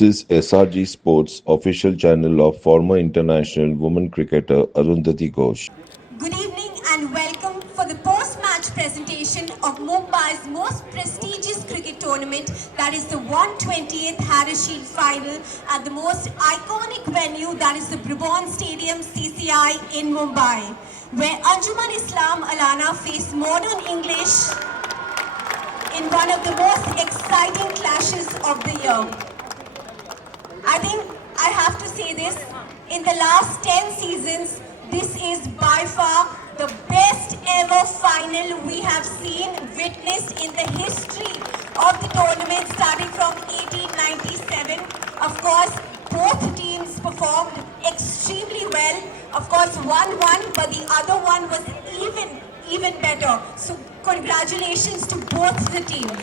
This is SRG Sports official channel of former international women cricketer Arundhati Ghosh. Good evening and welcome for the post-match presentation of Mumbai's most prestigious cricket tournament, that is the 120th Harris Shield final at the most iconic venue, that is the Brabant Stadium CCI in Mumbai, where Anjuman Islam Alana face Modern English in one of the most exciting clashes of the year. I think I have to say this, in the last 10 seasons, this is by far the best ever final we have seen, witnessed in the history of the tournament starting from 1897. Of course, both teams performed extremely well. Of course, one won, but the other one was even better. So congratulations to both the teams.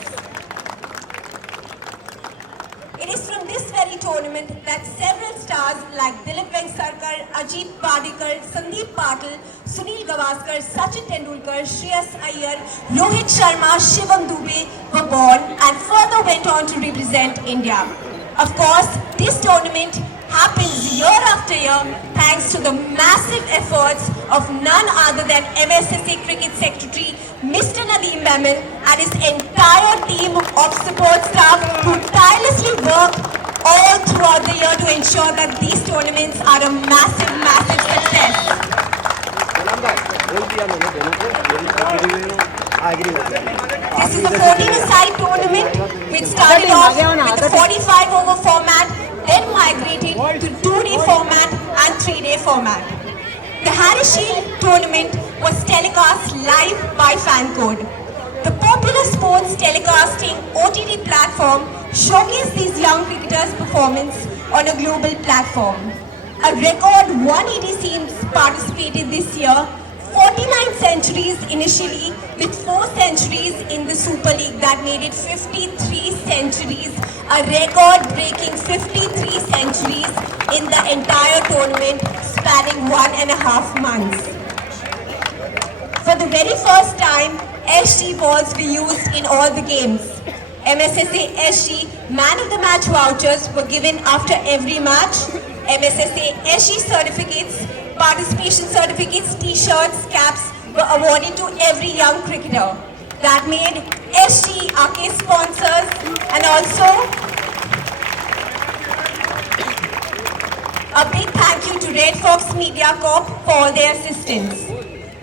It is from this very tournament that several stars like Dilip Vengsarkar, Ajit Badikar, Sandeep Patil, Sunil Gavaskar, Sachin Tendulkar, Shreyas Iyer, Rohit Sharma, Shivam Dube were born and further went on to represent India. Of course, this tournament happens year after year thanks to the massive efforts of none other than MSSA Cricket Secretary Mr. Nadeem Memon and his entire team of support staff who tirelessly work all throughout the year to ensure that these tournaments are a massive, massive success. This is a 14-a-side tournament which started off with a 45-over format, then migrated to 2-day format and 3-day format. The Harris Shield tournament was telecast live by FanCode. The popular sports telecasting OTT platform showcased these young cricketers' performance on a global platform. A record 180 teams participated this year, 49 centuries initially, with 4 centuries in the Super League that made it 53 centuries, a record-breaking 53 centuries in the entire tournament spanning 1.5 months. For the very first time, SG balls were used in all the games. MSSA SG Man of the Match vouchers were given after every match. MSSA SG certificates, participation certificates, t-shirts, caps were awarded to every young cricketer. That made SG our case sponsors, and also a big thank you to Red Fox Media Corp for all their assistance.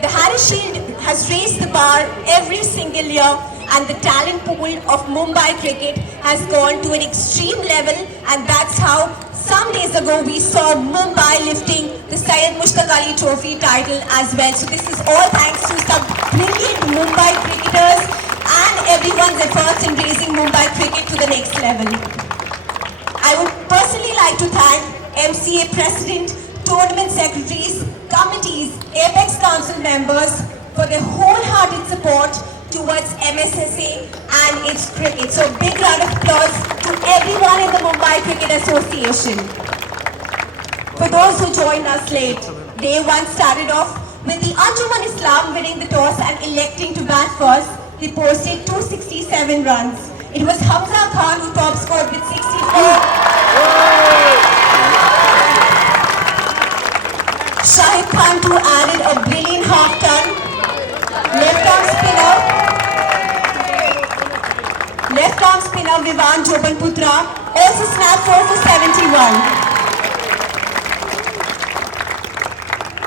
The Harris Shield has raised the bar every single year, and the talent pool of Mumbai cricket has gone to an extreme level, and that's how some days ago we saw Mumbai lifting the Syed Mushtaq Ali Trophy title as well. So this is all thanks to some brilliant Mumbai cricketers and everyone's efforts in raising Mumbai cricket to the next level. I would personally like to thank MCA President, Tournament Secretaries, Committees, Apex Council members for their wholehearted support towards MSSA and its cricket. So big round of applause to everyone in the Mumbai Cricket Association. For those who joined us late, day 1 started off with the Anjuman Islam winning the toss and electing to bat first. They posted 267 runs. It was Hamza Khan who top scored with 64. Shahid Khan too added a brilliant half-ton. Left arm spinner Vivan Jobanputra also snapped 4 for 71.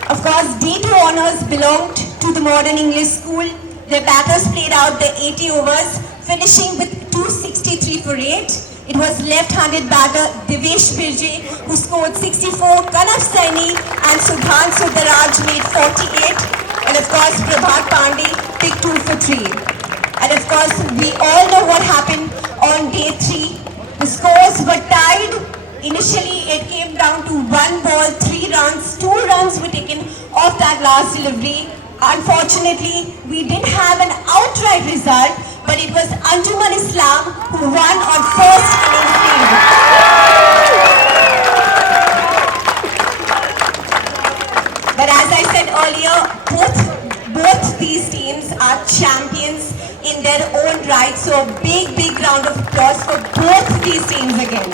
Of course, D2 honours belonged to the Modern English school. Their batters played out the 80 overs, finishing with 263 for 8. It was left-handed batter Devesh Birje who scored 64, Kanaf Saini and Sudhan Sudaraj made 48, and of course Prabhat Pandey picked 2 for 3. And of course we all know what happened on day 3. The scores were tied. Initially it came down to 1 ball, 3 runs. 2 runs were taken off that last delivery. Unfortunately, we didn't have an outright result, but it was Anjuman Islam who won on first innings field. But as I said earlier, both these teams are champions in their own right. So a big round of applause for both these teams again.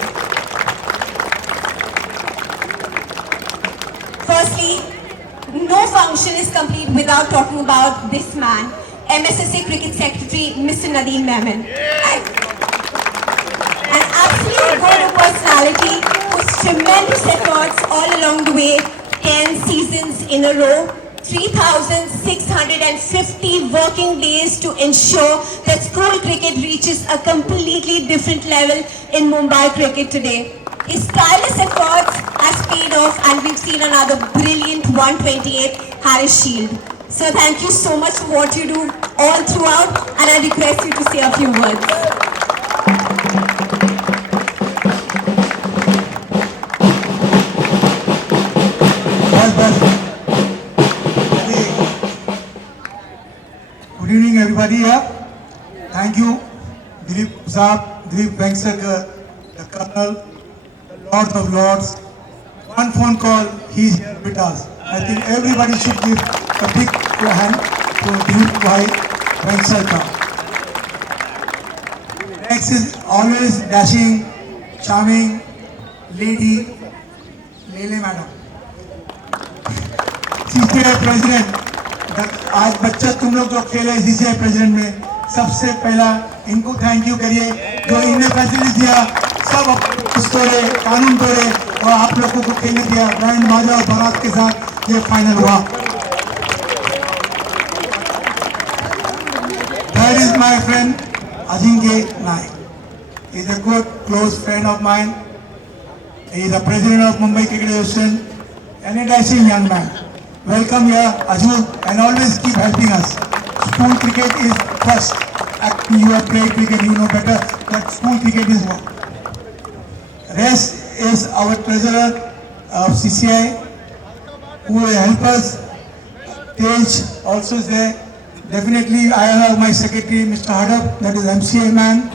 function is complete without talking about this man, MSSA Cricket Secretary, Mr. Nadeem Memon. An absolute go-to personality whose tremendous efforts all along the way, 10 seasons in a row, 3,650 working days to ensure that school cricket reaches a completely different level in Mumbai cricket today. His tireless efforts has paid off, and we've seen another brilliant 128 Harris Shield. So thank you so much for what you do all throughout, and I request you to say a few words. Good evening, everybody here. Thank you, Dilip Saab, Dilip Venksagar, the Colonel, the Lord of Lords. One phone call, he's here with us. I think everybody should give a big hand to Dilip Bhai Venksagar. Next is always dashing, charming lady, Lele Madam. CCI President. आज बच्चा तुम लोग जो खेले CCI president में, सबसे पहला इनको थैंक यू करिए जो इन्हें फैसिलिटी दिया, सब तोड़े, कानून तोड़े और आप लोगों को खेलने दिया। बैंड बाजा और बारात के साथ ये फाइनल हुआ। Third is my friend Ajinkya Naik. He is a good close friend of mine. He is the president of Mumbai Cricket Association and a dashing young man. Welcome here, Ajul, and always keep helping us. School cricket is first. Actually, you have played cricket, you know better, but school cricket is one. Rest is our treasurer of CCI, who will help us. Tej also is there. Definitely, I have my secretary, Mr. Hadap, that is MCA man.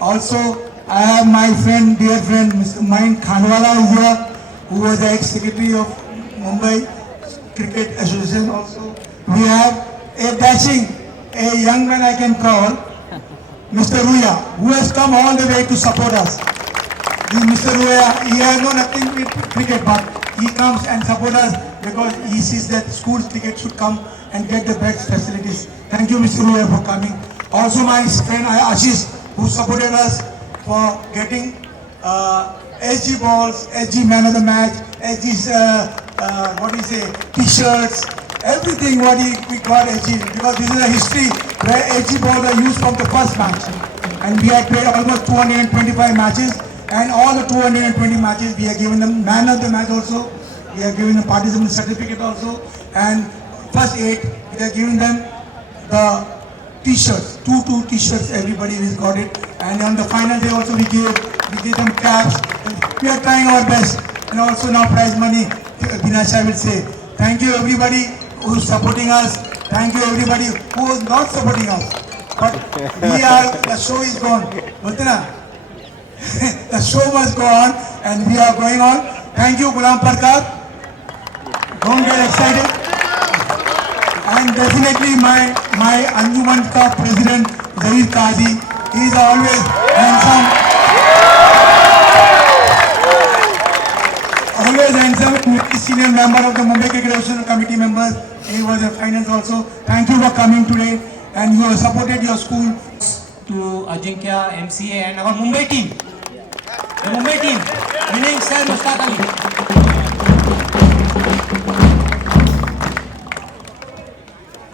Also, I have my friend, dear friend, Mr. Main Khanwala is here, who was the ex-secretary of Mumbai Cricket Association also. We have a dashing, a young man I can call, Mr. Ruya, who has come all the way to support us. This Mr. Ruya, he has no nothing with cricket, but he comes and supports us because he sees that school cricket should come and get the best facilities. Thank you, Mr. Ruya, for coming. Also my friend Ashish, who supported us for getting SG balls, SG man of the match, SG what do you say, t-shirts, everything what we got SG, because this is a history where SG balls are used from the first match. And we had played almost 225 matches, and all the 220 matches we are given them man of the match also, we are giving them participant certificate also, and first 8 we are giving them the t-shirts, two t-shirts, everybody has got it, and on the final day also we gave them caps. We are trying our best, and also now prize money. Dinasha will say, thank you everybody who is supporting us, thank you everybody who is not supporting us, but the show is gone, the show must go on and we are going on. Thank you Gulam Parkar, don't get excited, and definitely my Anjuman ka president Zahir Qazi, he is always handsome, senior member of the Mumbai Cricket Association committee members. He was a finance also. Thank you for coming today, and you have supported your school. To Ajinkya, MCA, and our Mumbai team. The Mumbai team, winning Sir Mustaq Ali.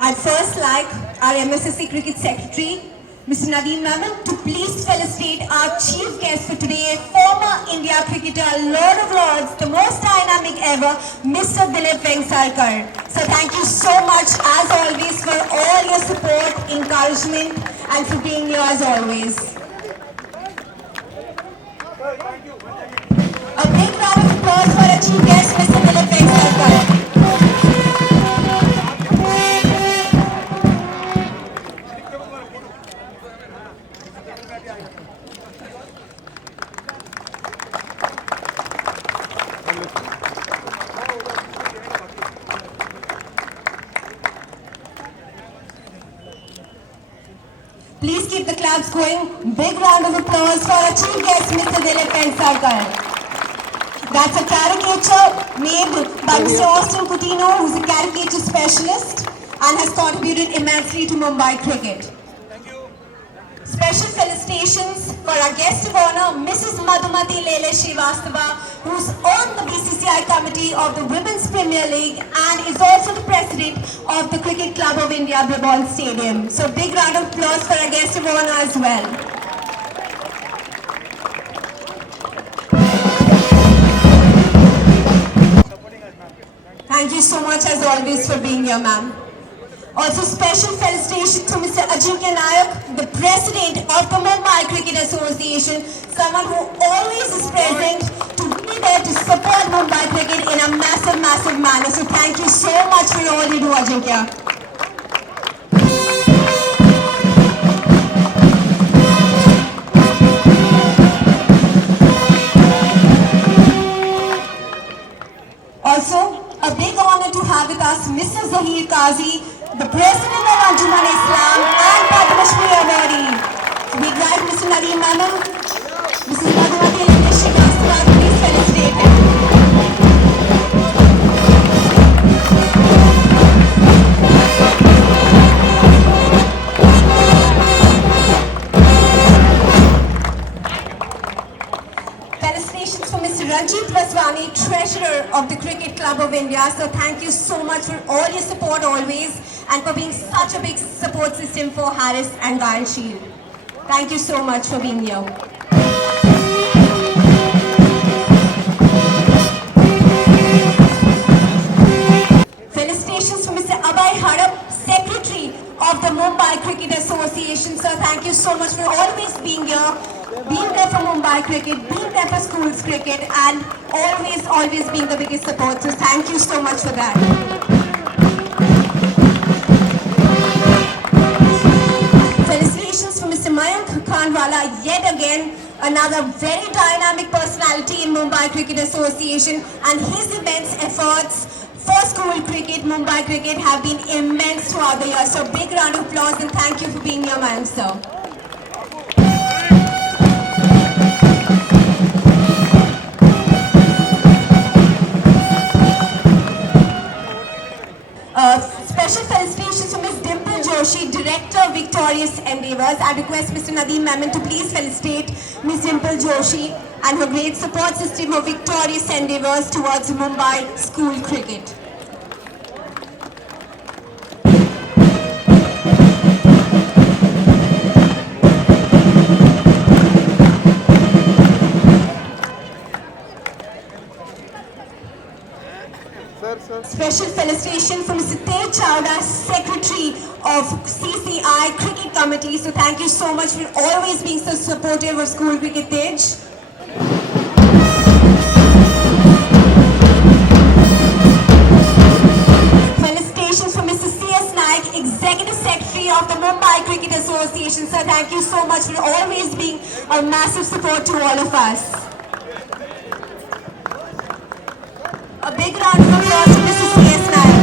I'd first like our MSSA Cricket Secretary, Mr. Nadeem Memon, to please felicitate our chief guest for today, former India cricketer, Lord of Lords, the most dynamic ever, Mr. Dilip Venksagar. So thank you so much as always for all your support, encouragement, and for being here as always. A big round of applause for our chief guest, Mr. Dilip Venksagar. Please keep the claps going. Big round of applause for our chief guest, Mr. Dilip Venksagar. That's a caricature made by Mr. Austin Coutinho, who's a caricature specialist and has contributed immensely to Mumbai cricket. Special felicitations for our guest of honor, Mrs. Madhumati Lele Srivastava, who's on the BCCI committee of the Women's Premier League and is also the president of the Cricket Club of India, Brabant Stadium. So big round of applause for our guest of honor as well. Thank you so much as always for being here, ma'am. Also special felicitations to Mr. Ajinkya Nayak, the president of the Mumbai Cricket Association, someone who always is present to be there to support Mumbai cricket in a massive, massive manner. So thank you so much for all you do, Ajinkya. Also, a big honor to have with us Mr. Zahir Qazi, the president of Anjuman Islam and Padma Shri awardee. We invite Mr. Nadeem Memon, Mrs. Madhumati Lele Srivastava, please felicitate him. Felicitations for Mr. Ranjit Vaswani, Treasurer of the Cricket Club of India. So thank you so much for all your support always and for being such a big support system for Harris and Gyle Shield. Thank you so much for being here. Felicitations for Mr. Abhay Harap, Secretary of the Mumbai Cricket Association. Sir, thank you so much for always being here. Being there for Mumbai cricket, being there for schools cricket and always being the biggest support. So thank you so much for that. Felicitations for Mr. Mayank Khanwala, yet again another very dynamic personality in Mumbai Cricket Association, and his immense efforts for school cricket, Mumbai cricket have been immense throughout the year. So big round of applause and thank you for being here, Mayank sir. Special felicitations to Ms. Dimple Joshi, Director of Victorious Endeavours. I request Mr. Nadeem Memon to please felicitate Ms. Dimple Joshi and her great support system of Victorious Endeavours towards Mumbai school cricket. Special felicitation from Mr. Tej Chawda, Secretary of CCI Cricket Committee. So thank you so much for always being so supportive of school cricket, Tej. Felicitations from Mr. C.S. Naik, Executive Secretary of the Mumbai Cricket Association. Sir, thank you so much for always being a massive support to all of us. A big round of applause to Mr. C.S. Naik.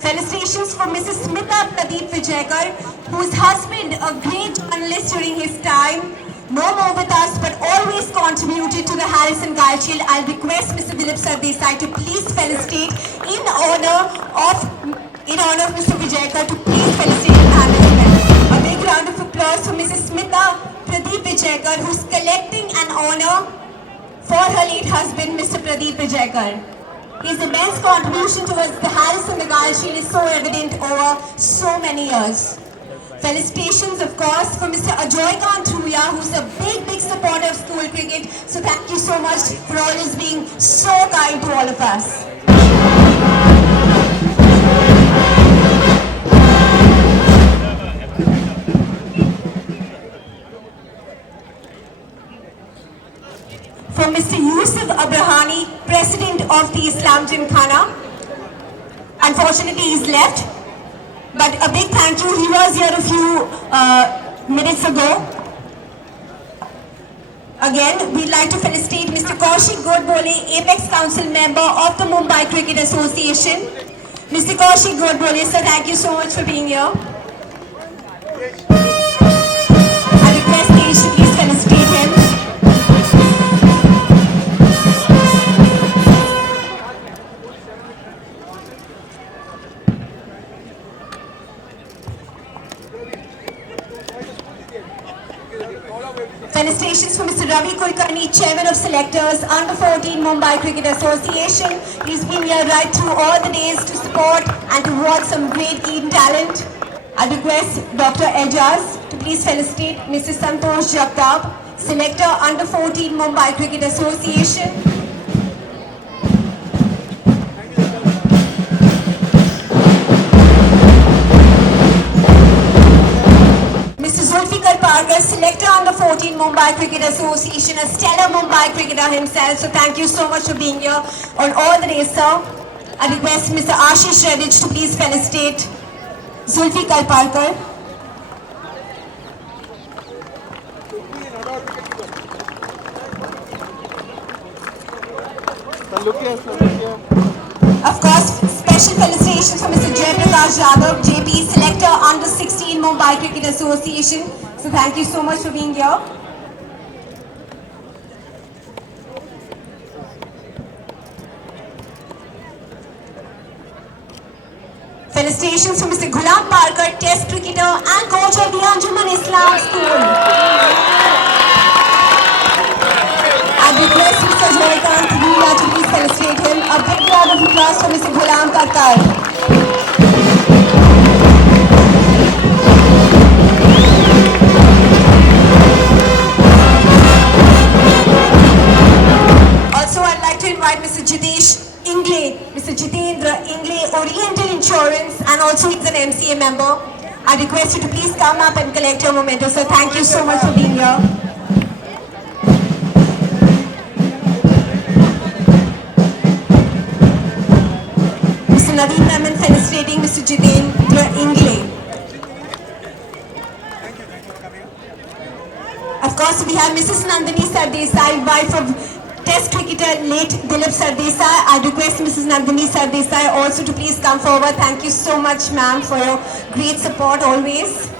Felicitations for Mrs. Smita Pradeep Vijayakar, whose husband, a great journalist during his time, no more with us but always contributed to the Harris and Gyle Shield. I'll request Mr. Dilip Sardesai to please felicitate in honor of Mr. Vijayakar to please felicitate the panel. A big round of applause for Mrs. Smita Pradeep Vijayakar, who's collecting an honor for her late husband, Mr. Pradeep Vijayakar. His immense contribution towards the Harris and the Gyle Shield is so evident over so many years. Felicitations, of course, for Mr. Ajoy Khan Truya, who's a big supporter of school cricket. So thank you so much for always being so kind to all of us. For Mr. Yusuf Abrahani, President of the Islam Gymkhana. Unfortunately, he's left. But a big thank you. He was here a few minutes ago. Again, we'd like to felicitate Mr. Kaushik Godbole, Apex Council member of the Mumbai Cricket Association. Mr. Kaushik Godbole, sir, thank you so much for being here. I request Tej to please felicitate him. Felicitations for Mr. Ravi Kulkarni, Chairman of Selectors, Under 14 Mumbai Cricket Association. He's been here right through all the days to support and to watch some great keen talent. I request Dr. Ejaz to please felicitate Mr. Santosh Jagtap, Selector, Under 14 Mumbai Cricket Association. Mr. Zulfikar Pargar, Selector Under 14 Mumbai Cricket Association, a stellar Mumbai cricketer himself. So thank you so much for being here on all the days, sir. I request Mr. Ashish Redich to please felicitate Zulfikar Pargar. Of course, special felicitations for Mr. Jaiprakash Yadav, JP, Selector Under 16 Mumbai Cricket Association. So thank you so much for being here. Felicitations for Mr. Ghulam Parkar, Test cricketer and coach of the Anjuman Islam School. I request Mr. Joykant Bhula to please felicitate him. A big round of applause for Mr. Ghulam Parkar. Also, I'd like to invite Mr. Jitesh Ingle, Mr. Jitendra Ingle, Oriental Insurance, and also he's an MCA member. I request you to please come up and collect your memento. So thank you so much for being here. Mr. Nadeem Memon felicitating Mr. Jitendra Ingle. Of course, we have Mrs. Nandini Sardesai, wife of Test cricketer late Dilip Sardesai. I request Mrs. Nandini Sardesai also to please come forward. Thank you so much, ma'am, for your great support always.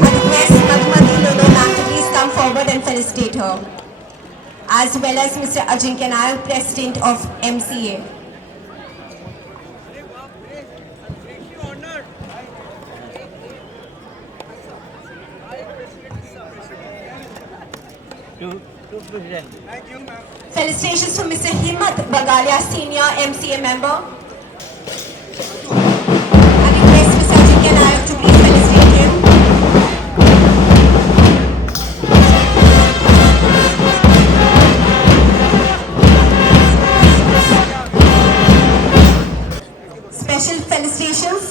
I request Madhumati Lolo, ma'am, to please come forward and felicitate her. As well as Mr. Ajinkya Nair, President of MCA. Felicitations to Mr. Himmat Bagalia, Senior MCA member. I request Mr. Ajinkya Nair to please felicitate him. Special felicitations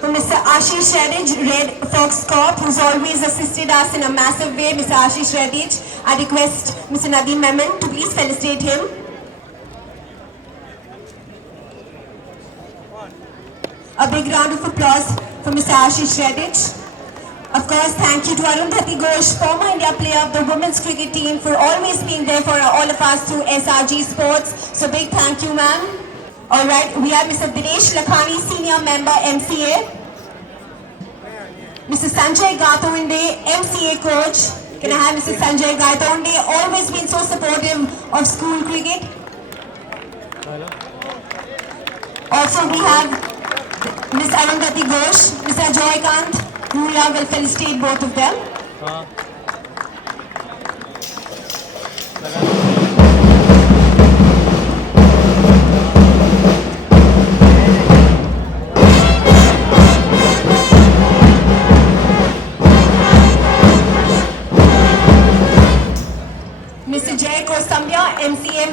for Mr. Ashish Redich, Red Fox Corp, who's always assisted us in a massive way. Mr. Ashish Redich, I request Mr. Nadeem Memon to please felicitate him. A big round of applause for Mr. Ashish Redich. Of course, thank you to Arundhati Ghosh, former India player of the women's cricket team, for always being there for all of us through SRG Sports. So big thank you, ma'am. Alright, we have Mr. Dinesh Lakhani, Senior Member, MCA. Mr. Sanjay Gathonde, MCA Coach. Can I have Mr. Sanjay Gathonde, always been so supportive of school cricket. Also we have Ms. Arundhati Ghosh, Mr. Joykant, who will felicitate both of them. Mr. Jay Kosambia, MCA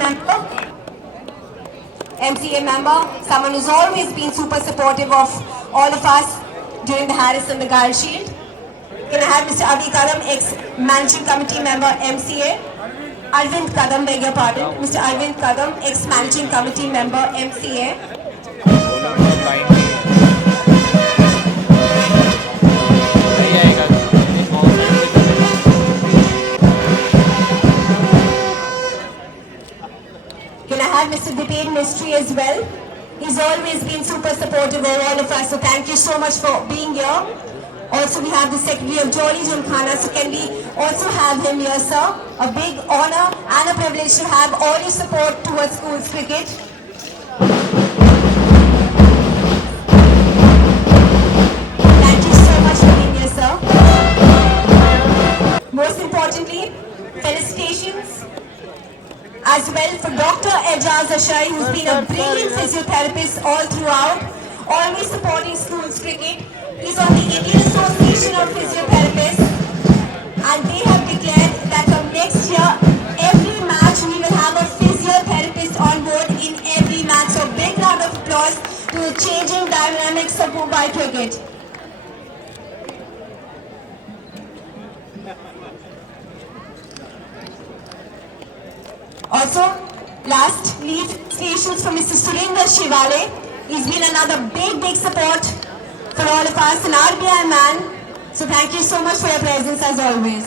member, someone who's always been super supportive of all of us during the Harris and the Guile Shield. Can I have Mr. Avi Kadam, ex-managing committee member, MCA. Arvind Kadam, beg your pardon. Mr. Arvind Kadam, ex-managing committee member, MCA. Can I have Mr. Dipen Mistry as well? He's always been super supportive of all of us, so thank you so much for being here. Also, we have the Secretary of Jolly Jumkhana, so can we also have him here, sir? A big honor and a privilege to have all your support towards schools cricket. Thank you so much for being here, sir. Most importantly, felicitations as well for Dr. Ejaz Ashai, who's been a brilliant physiotherapist all throughout, always supporting schools cricket. He's on the Indian Association of Physiotherapists, and they have declared that from next year, every match we will have a physiotherapist on board in every match. So big round of applause to the changing dynamics of Mumbai cricket. Also, last lead stations from Mr. Surinder Shivale. He's been another big support for all of us, an RBI man. So thank you so much for your presence as always.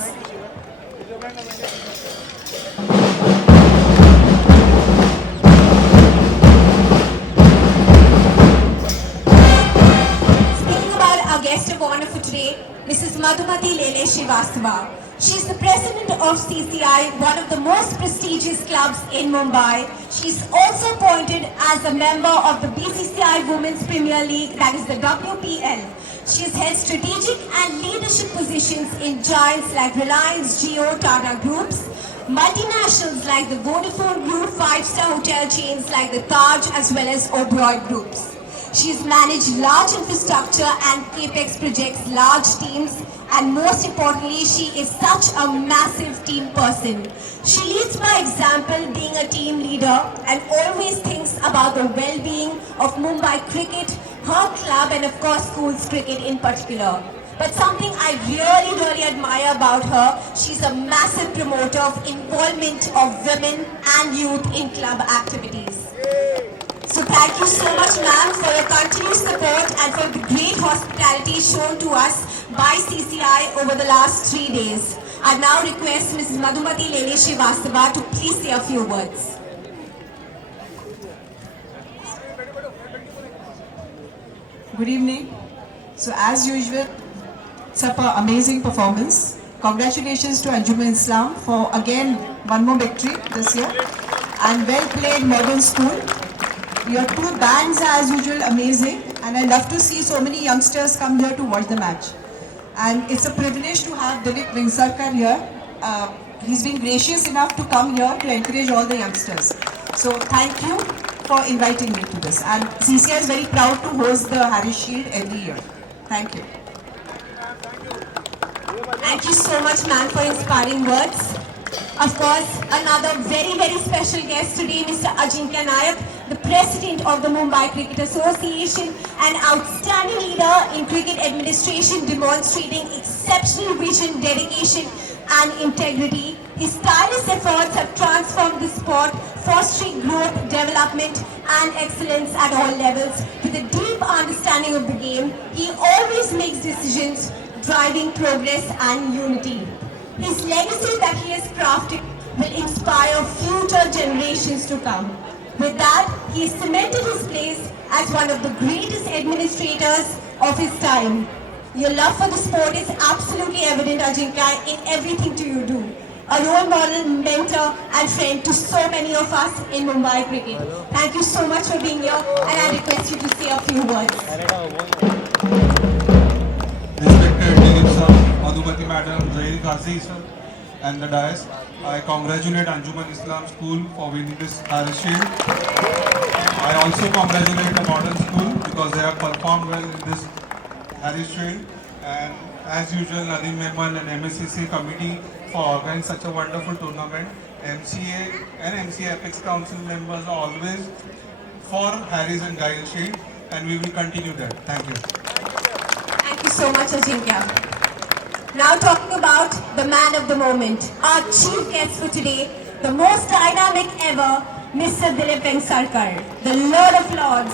Speaking about our guest of honor for today, Mrs. Madhumati Lele Srivastava. She is the president of CCI, one of the most prestigious clubs in Mumbai. She is also appointed as a member of the BCCI Women's Premier League, that is the WPL. She has held strategic and leadership positions in giants like Reliance, Jio, Tata Groups, multinationals like the Vodafone Group, five-star hotel chains like the Taj as well as Oberoi Groups. She has managed large infrastructure and capex projects, large teams, and most importantly, she is such a massive team person. She leads by example, being a team leader, and always thinks about the well-being of Mumbai cricket, her club, and of course schools cricket in particular. But something I really admire about her, she's a massive promoter of involvement of women and youth in club activities. So thank you so much, ma'am, for your continued support and for the great hospitality shown to us by CCI over the last 3 days. I now request Mrs. Madhumati Lele Srivastava to please say a few words. Good evening. So as usual, it's an amazing performance. Congratulations to Anjuman Islam for again one more victory this year. And well played, Modern School. Your two bands are as usual amazing, and I love to see so many youngsters come here to watch the match. And it's a privilege to have Dilip Vingsarkar here. He's been gracious enough to come here to encourage all the youngsters. So thank you for inviting me to this. And CCI is very proud to host the Harris Shield every year. Thank you. Thank you so much, ma'am, for inspiring words. Of course, another very special guest today, Mr. Ajinkya Nayak, the President of the Mumbai Cricket Association, an outstanding leader in cricket administration, demonstrating exceptional vision, dedication and integrity. His tireless efforts have transformed the sport, fostering growth, development and excellence at all levels. With a deep understanding of the game, he always makes decisions driving progress and unity. His legacy that he has crafted will inspire future generations to come. With that, he cemented his place as one of the greatest administrators of his time. Your love for the sport is absolutely evident, Ajinkya, in everything you do. A role model, mentor and friend to so many of us in Mumbai cricket. Thank you so much for being here, and I request you to say a few words. Respected Dilip sir, Madhumati madam, Zahir Ghazi sir, and the dais, I congratulate Anjuman Islam School for winning this Harris Shield. I also congratulate the Modern School because they have performed well in this Harris Shield. And as usual, Nadeem Mehman and MSCC committee for organizing such a wonderful tournament. MCA and MCA Apex Council members are always for Harris and Gail Shield, and we will continue that. Thank you. Thank you so much, Ajinkya. Now talking about the man of the moment, our chief guest for today, the most dynamic ever, Mr. Dilip Vingsarkar, the Lord of Lords,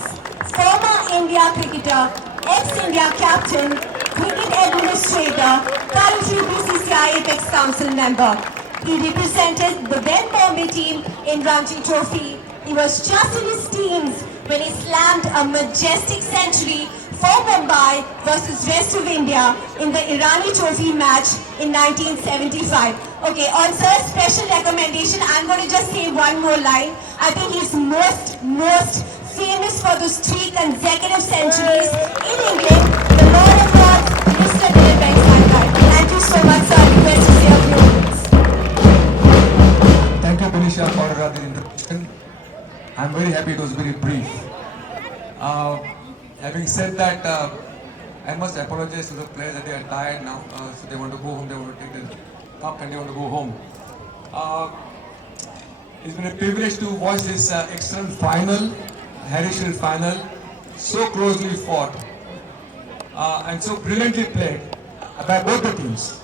former India cricketer, ex-India captain, cricket administrator, currently BCCI Apex Council member. He represented the then Bombay team in Ranji Trophy. He was just in his teens when he slammed a majestic century for Mumbai versus rest of India in the Irani Trophy match in 1975. Okay, on Sir's special recommendation, I'm going to just say one more line. I think he's most famous for those 3 consecutive centuries in England. The Lord of Lords, Mr. Neil Bensankar. Thank you so much, sir. Request to say a few words. Thank you, Benisha, for the introduction. I'm very happy it was very brief. Having said that, I must apologize to the players that they are tired now, so they want to go home, they want to take the cup and they want to go home. It's been a privilege to watch this excellent final, Harry Shield final, so closely fought and so brilliantly played by both the teams.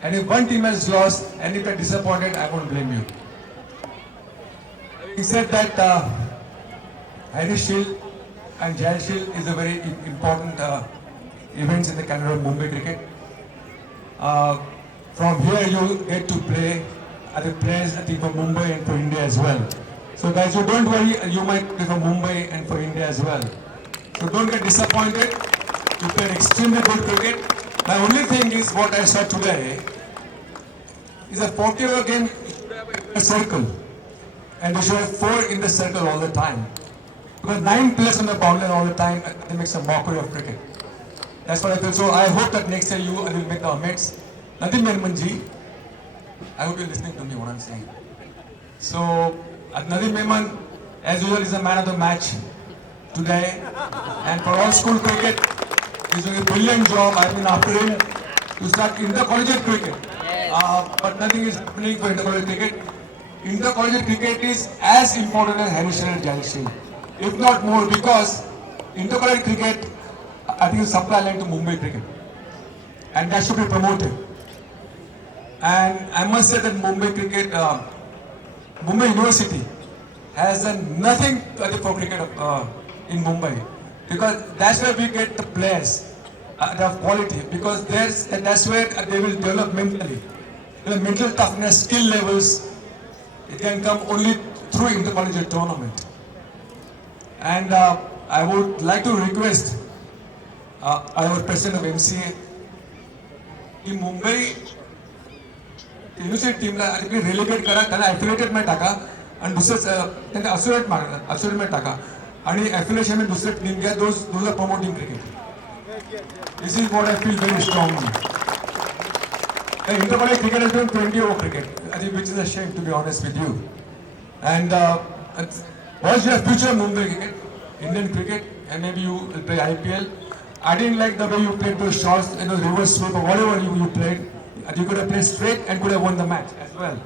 And if one team has lost and if they're disappointed, I won't blame you. He said that Harry Shield and Jai Shield is a very important events in the calendar of Mumbai cricket. From here you get to play other players, I think, for Mumbai and for India as well. So guys, you don't worry, you might play for Mumbai and for India as well. So don't get disappointed. You played extremely good cricket. My only thing is what I saw today is a 40-over game, you should have a circle. And you should have 4 in the circle all the time. Because 9 players on the boundary all the time, it makes a mockery of cricket. That's what I feel. So I hope that next year you will make the amends. Nadeem Memon, I hope you're listening to me what I'm saying. So Nadeem Memon, as usual, is a man of the match today. And for all school cricket, he's doing a brilliant job. I've been after him to start intercollegiate cricket. But nothing is happening for intercollegiate cricket. Intercollegiate cricket is as important as Harry Shield and Jai Shield, if not more, because intercollegiate cricket, I think, is supply line to Mumbai cricket, and that should be promoted. And I must say that Mumbai cricket, Mumbai University has done nothing for cricket in Mumbai, because that's where we get the players that have quality, because that's where they will develop mentally. The mental toughness, skill levels, it can come only through intercollegiate tournament. And I would like to request our president of MCA in Mumbai University team la relegate kara, त्यांना affiliated मध्ये टाका आणि दुसरं त्यांना associate मध्ये टाका आणि affiliation मध्ये दुसरे team घ्या, those are promoting cricket. This is what I feel very strongly. Intercollegiate cricket has been 20-over cricket, I think, which is a shame, to be honest with you. And what's your future Mumbai cricket, Indian cricket, and maybe you will play IPL. I didn't like the way you played those shots and those reverse sweep or whatever you played. You could have played straight and could have won the match as well.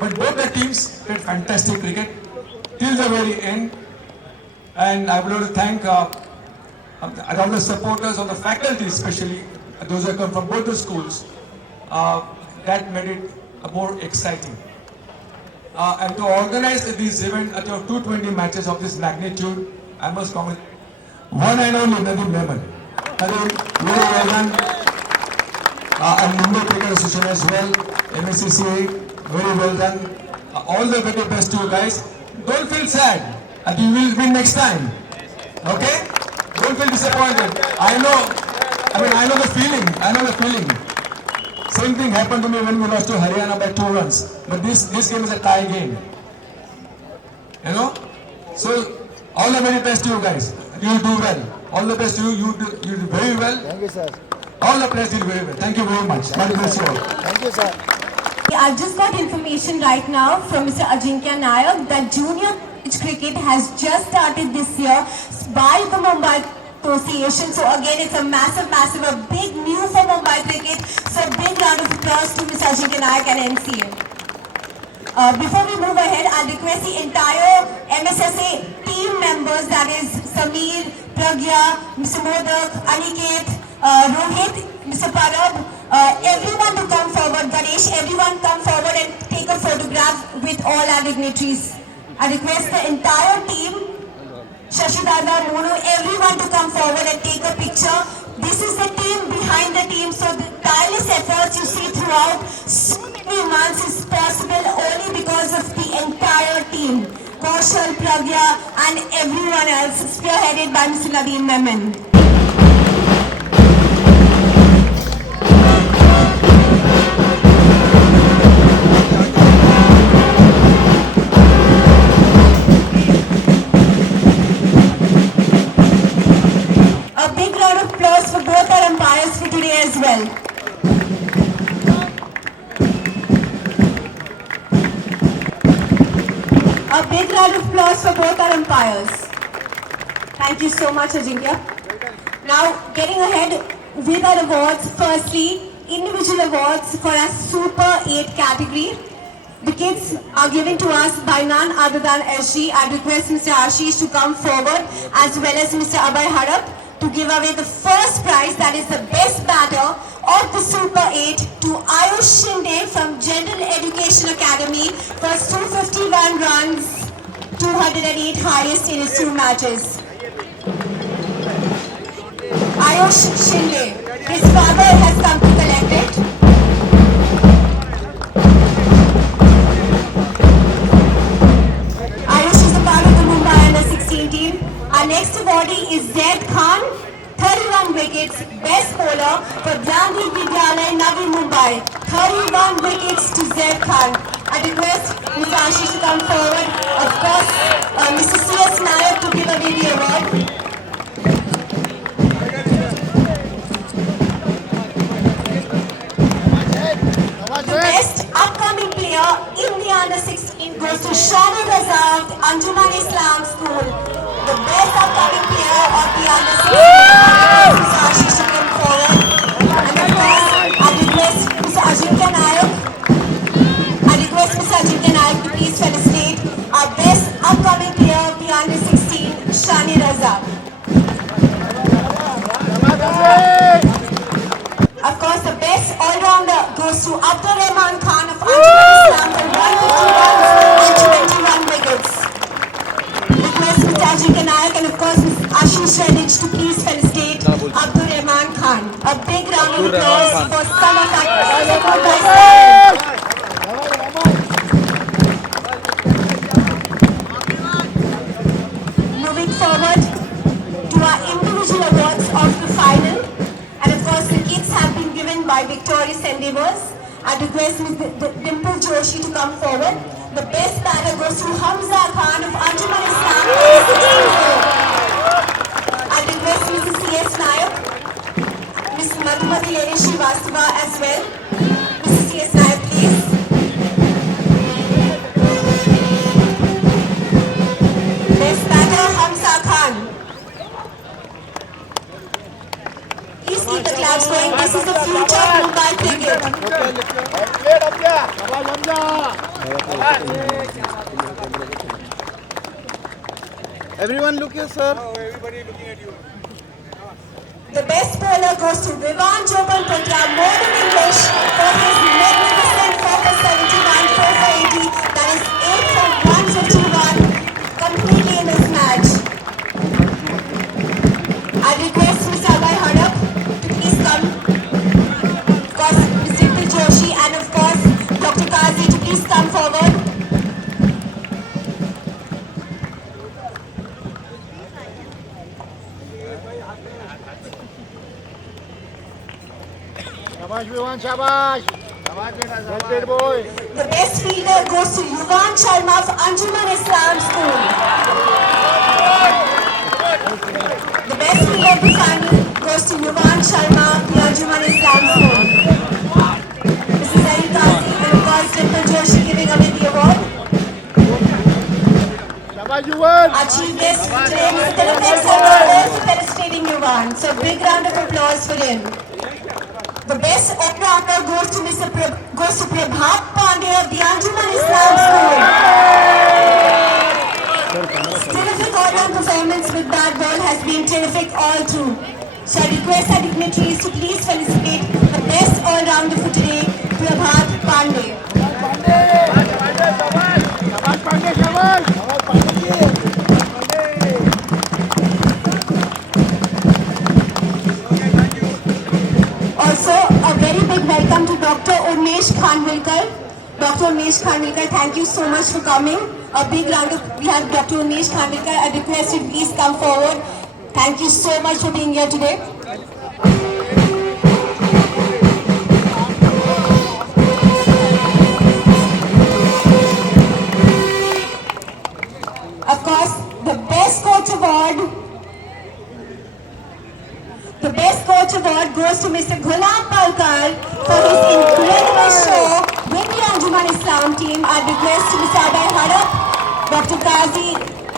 But both the teams played fantastic cricket till the very end. And I would like to thank all the supporters, all the faculty especially, those who come from both the schools, that made it more exciting. And to organize this event at your 220 matches of this magnitude, I must congratulate one and only Nadeem Memon. Nadeem, very well done. And Mumbai Cricket Association as well, MSCCA, very well done. All the very best to you guys. Don't feel sad, and you will win next time. Okay? Don't feel disappointed. I know the feeling. Same thing happened to me when we lost to Haryana by 2 runs. But this game is a tie game. You know? So, all the very best to you guys. You will do well. All the best to you. You do very well. Thank you, sir. All the players did very well. Thank you very much. God bless you all. Thank you, sir. I've just got information right now from Mr. Ajinkya Nayak that junior cricket has just started this year by the Mumbai Association. So again, it's a massive, a big news for Mumbai cricket. So a big round of applause to Mr. Ajinkya Nayak and MCA. Before we move ahead, I'll request the entire MSSA team members, that is Samir, Pragya, Mr. Modak, Aniket, Rohit, Mr. Parab, everyone to come forward. Ganesh, everyone come forward and take a photograph with all our dignitaries. I request the entire team, Shashidada, Monu, everyone to come forward and take a picture. This is the team behind the team. So the tireless efforts you see throughout so many months is Kaushal, Pragya, and everyone else, spearheaded by Mr. Nadeem Memon. A big round of applause for both our umpires for today as well. A big round of applause for both our umpires. Thank you so much, Ajinkya. Now, getting ahead with our awards. Firstly, individual awards for our Super 8 category. The kids are given to us by none other than SG. I request Mr. Ashish to come forward as well as Mr. Abhay Harap to give away the first prize, that is the best batter of the Super 8 to Ayush Shinde from General Education Academy for 251 runs, 208 highest in his 2 matches. Ayush Shinde, his father has come to collect it. Ayush is a part of the Mumbai Under-16 team. Our next awardee is Zaid Khan, 31 wickets, best bowler for Gandhi Vidyalaya, Navi Mumbai. 31 wickets to Zaid Khan. I request Mr. Ashish to come forward. Of course, Mr. C.S. Nayak to give away the award. The best upcoming player in the Under-16 goes to Shani Razak, Anjuman Islam School. The best upcoming player of the Under-16 is Ashish to come forward. And of course, I request Mr. Ajinkya Nayak to please felicitate our best upcoming player of the Under-16, Shani Razak. Of course, the best all-rounder goes to Abdur Rahman Khan of Anjuman Islam for 150 runs and 21 wickets. Request Mr. Ajinkya Nayak and of course Mr. Ashish Redich to please felicitate Abdur Rahman Khan. A big round of applause for some of our Moving forward to our individual awards of the final. And of course, the kids have been given by victorious endeavors. I request Ms. Dimple Joshi to come forward. The best batter goes to Hamza Khan of Anjuman Islam. I request Mrs. C.S. Nayak, Ms. Madhumati Lady Srivastava as well. Mrs. C.S. Nayak, please. Best batter Hamza Khan. Please keep the claps going. This is the future of Mumbai cricket. Everyone look here, sir. The best bowler goes to Vivan Jopal Putra, Modern English, for his magnificent 4 for 71, 4 for 80, that is 8 for 151, completely in this match. I request Mr. Abhay Harap to please come. Of course, Ms. Dimple Joshi and of course Dr. Kazi to please come forward. Shabash, Vivan, shabash. Shabash, beta, shabash. Boy. The best fielder goes to Yuvan Sharma of Anjuman Islam School. The best fielder of the final goes to Yuvan Sharma of the Anjuman Islam School. Mrs. Zaid Kazi and of course Dimple Joshi giving away the award. Shabash, Yuvan. Our chief guest today, Mr. Tilakar Sarma, also felicitating Yuvan. So big round of applause for him. The best all-rounder goes to Prabhat Pandey of the Anjuman Islam School. Terrific all-round performance with that ball has been terrific all through. So I request our dignitaries to please felicitate the best all-rounder for today, Prabhat Pandey. Shabash, Pandey, shabash. Also, a very big welcome to Dr. Urmesh Khanvilkar, Dr. Umesh Khanvilkar, thank you so much for coming. A big round of, we have Dr. Umesh Khanvilkar. I request you please come forward. Thank you so much for being here today. Of course, the best coach award goes to Mr. Ghulam Palkar for his incredible show with the Anjuman Islam team. I request Mr. Abhay Harap, Dr. Qazi,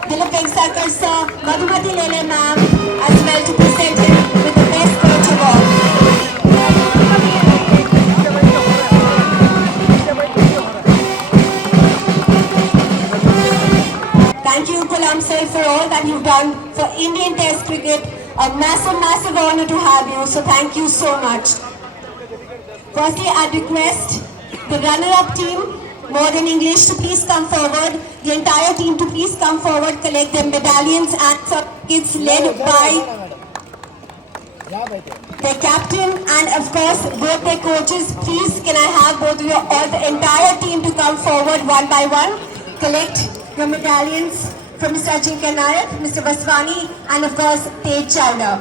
Dilip Vengsarkar sir, Madhumati Lele ma'am as well to present him with the best coach award. Thank you, Ghulam sir, for all that you've done for Indian Test cricket. A massive, massive honor to have you. So thank you so much. Firstly, I request the runner-up team, Modern English, to please come forward. The entire team to please come forward, collect their medallions and certificates led by their captain and of course both their coaches. Please, can I have both of you, all the entire team to come forward one by one, collect your medallions from Mr. Ajinkya Nayak, Mr. Vaswani, and of course, Tej Chawla.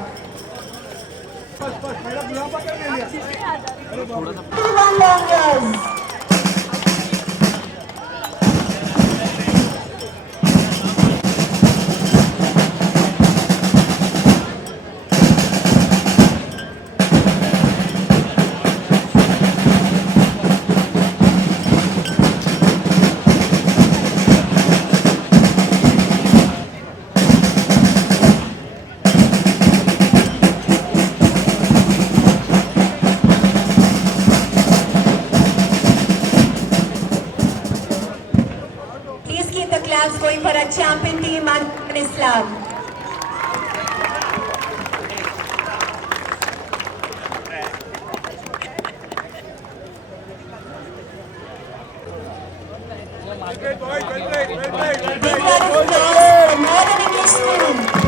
21 long years. Going for a champion team and Islam. Big round of applause for Modern English School.